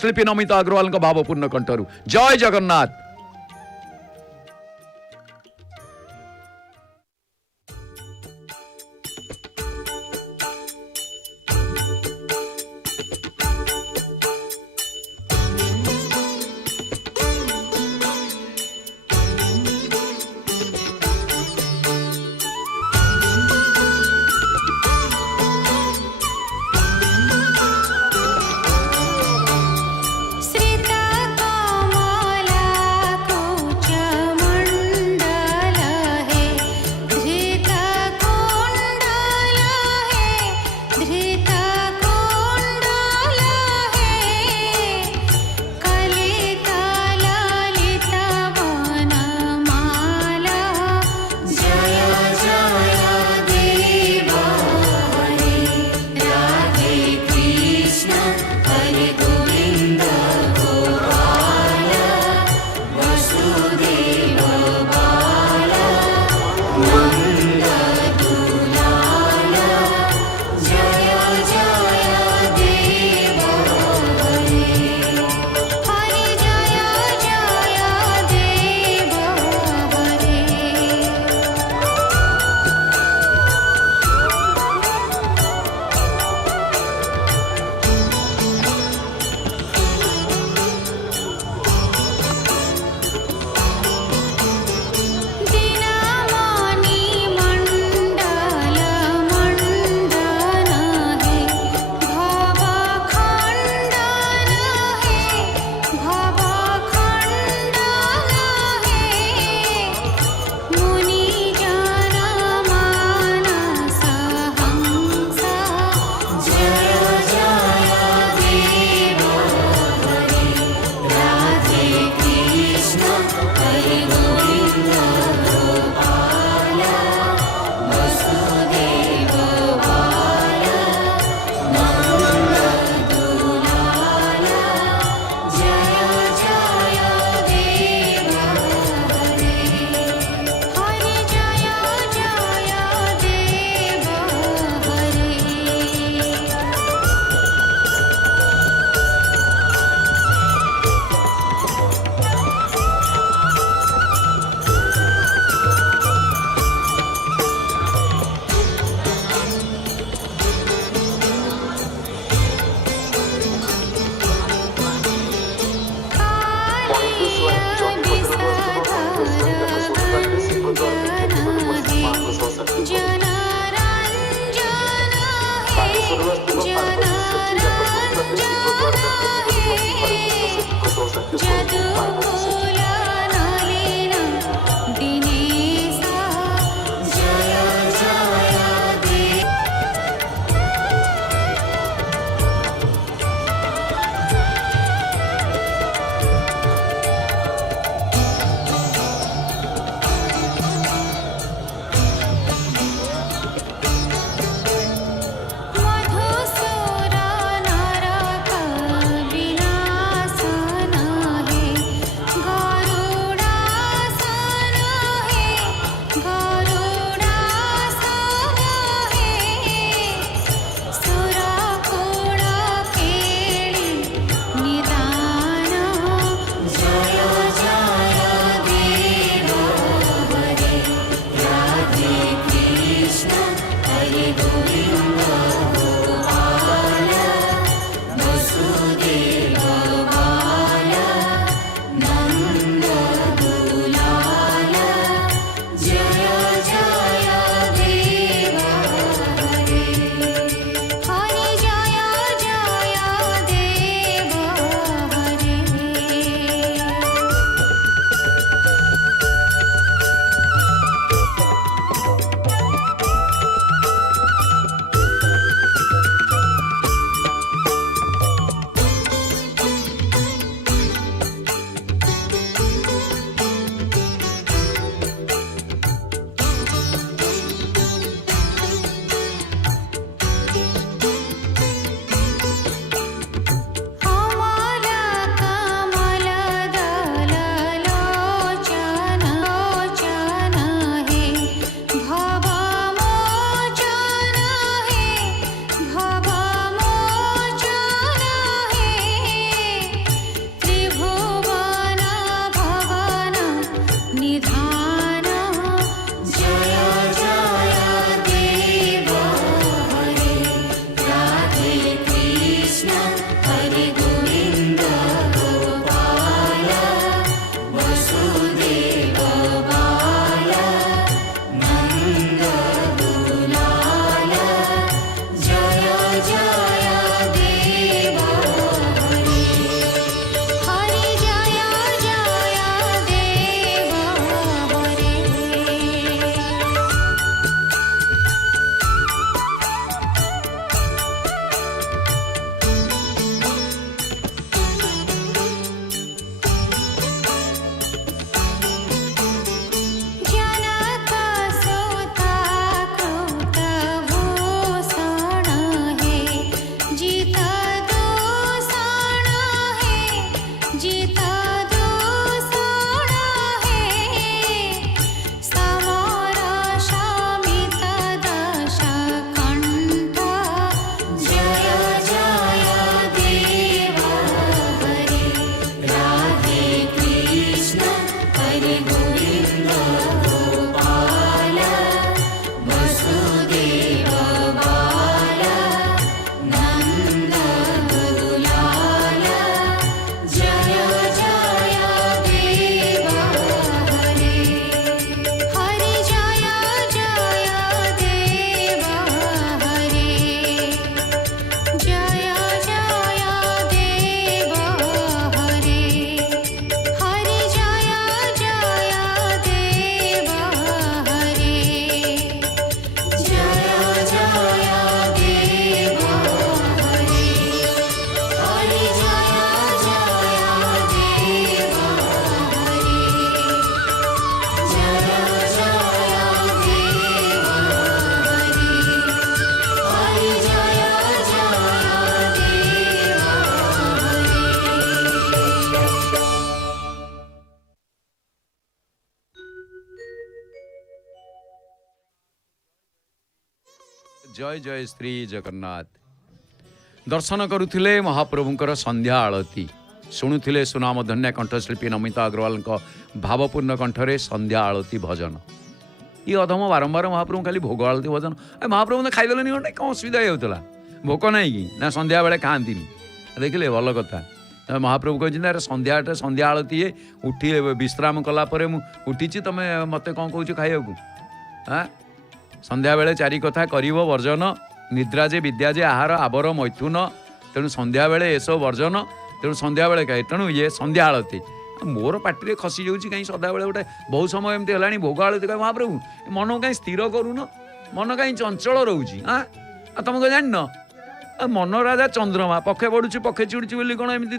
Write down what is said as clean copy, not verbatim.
शिल्पी नमिता अग्रवाल का भावपूर्ण कंठरू जय जगन्नाथ। जय जय श्री जगन्नाथ। दर्शन करुथिले महाप्रभुंकर संध्या आळती, शुणुथिले सुनामधन्य कंठशिल्पी नमिता अग्रवाल भावपूर्ण कंठरे संध्या आळती भजन। ये अधम बारंबार महाप्रभु खाली भोग आळती भजन। महाप्रभु ने खाईदेले गोटे कौन असुविधा होता, भोक नहीं कि ना संध्या बेले खाती। देखिले भल कथा। महाप्रभु कहते संध्या संध्या आळती है, उठी विश्राम कलापर उठी तुम मत कौन कौच खाइबा हाँ संध्या बेले चारि कथा करिवो वर्जन, निद्रा जे विद्या जे आहार आबर मैथुन, तेणु संध्या बेले एसब वर्जन, तेणु संध्या बेले खाए, तेणु ये संध्या आळती। मोर पार्टी खसी जाऊँगी कहीं सदाबे गोटे बहुत समय एमती है भोग आळती कह महाप्रभु मन कहीं स्थिर करून, मन कहीं चंचल रोचे। हाँ तुमको जान मन राजा चंद्रमा पक्षे बढ़ुची पक्षे चिड़ुची बोली कौन एमती